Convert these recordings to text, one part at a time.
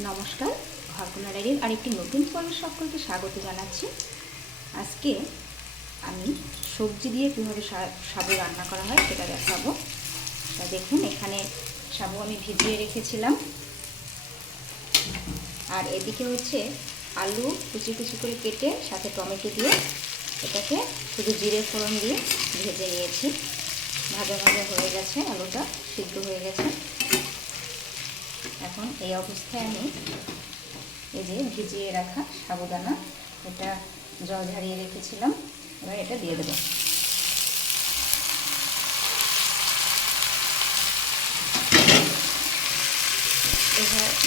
নমস্কার, ঘরকোনা ডায়েরির আরেকটি নতুন পর্বে সকলকে স্বাগত জানাচ্ছি। আজকে আমি সবজি দিয়ে কীভাবে সাবু রান্না করা হয় সেটা দেখাবো। দেখুন, এখানে সাবু আমি ভিজিয়ে রেখেছিলাম, আর এদিকে হচ্ছে আলু কুচি কুচি করে কেটে সাথে টমেটো দিয়ে এটাকে শুধু জিরে ফোড়ন দিয়ে ভেজে নিয়েছি। ভাজা ভাজা হয়ে গেছে, আলুটা সিদ্ধ হয়ে গেছে। এখন এই অবস্থায় আমি এই যে ভিজিয়ে রাখা সাবুদানা, এটা জল ঝরিয়ে রেখেছিলাম, এবার এটা দিয়ে দেব।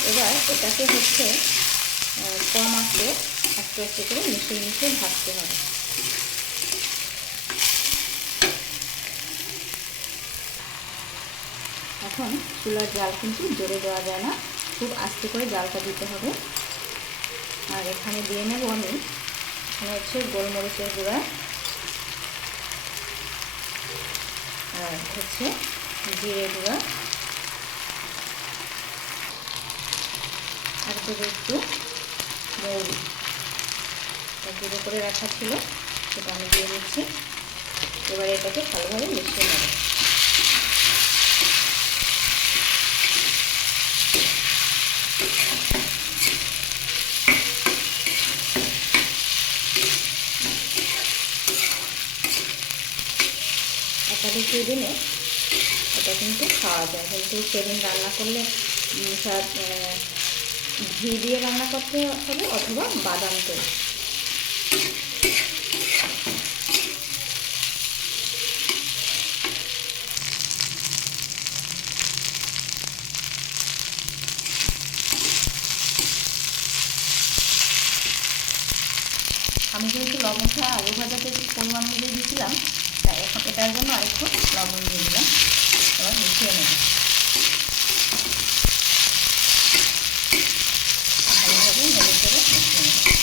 এবার এটাকে হচ্ছে কম আঁচে একটু একটু করে মিশিয়ে মিশিয়ে ভাজতে হবে। এখন চুলার জাল কিন্তু জোরে দেওয়া যায় না, খুব আস্তে করে জালটা দিতে হবে। আর এখানে দিয়ে নেব আমি, এখানে হচ্ছে গোলমরিচের গুঁড়া, আর হচ্ছে জিরে গুঁড়া, আর দেবো একটু মৌরি, গুঁড়ো করে রাখা ছিল সেটা আমি দিয়ে নিচ্ছি। এবার এটাকে ভালোভাবে মিশিয়ে নেব। একাধিক দিনে এটা কিন্তু খাওয়া যায়, কিন্তু সেদিন রান্না করলে ঘি দিয়ে রান্না করতে হবে অথবা বাদাম তেল। আমি যেহেতু লবণটা আলু ভাজাতে পরিমাণ দিয়ে দিয়েছিলাম, তাই এখন এটার জন্য আরেকটু লবণ দিয়ে দিলাম। এবার মিশিয়ে নেব, ভালোভাবে নেড়ে চেড়ে মিশিয়ে নেব।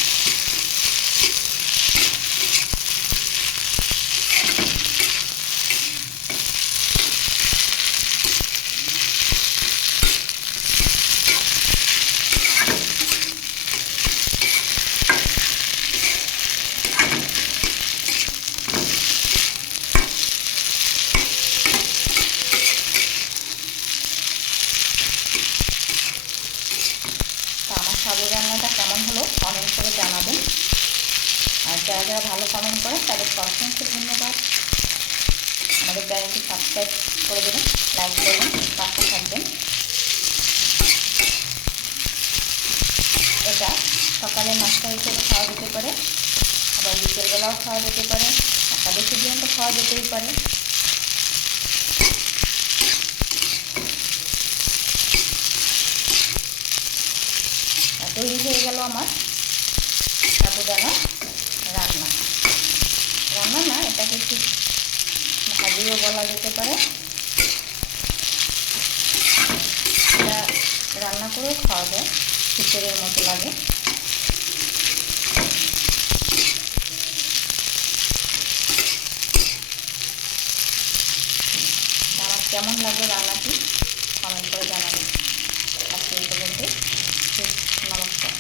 সাবু রান্নাটা কেমন হলো কমেন্ট করে জানাবেন, আর যারা যারা ভালো কমেন্ট করেন তাদেরকে অসংখ্য ধন্যবাদ। আমাদের চ্যানেলটি সাবস্ক্রাইব করে দেবেন, লাইক করবেন, পাশে থাকবেন। এটা সকালে নাস্তা হিসেবে খাওয়া যেতে পারে, আবার বিকেলবেলাও খাওয়া যেতে পারে, একাদশী দিন তো খাওয়া যেতেই পারে। তৈরি হয়ে গেল আমার সাবুদানা রান্না। রান্না না, এটাকে একটু ভাজিও বলা যেতে পারে। এটা রান্না করেও খাওয়া যায়, খিচুড়ির মতো লাগে। আমার কেমন লাগবে রান্নাটি কমেন্ট করে জানাবেন। আজকে এই পর্যন্ত, নমস্কার।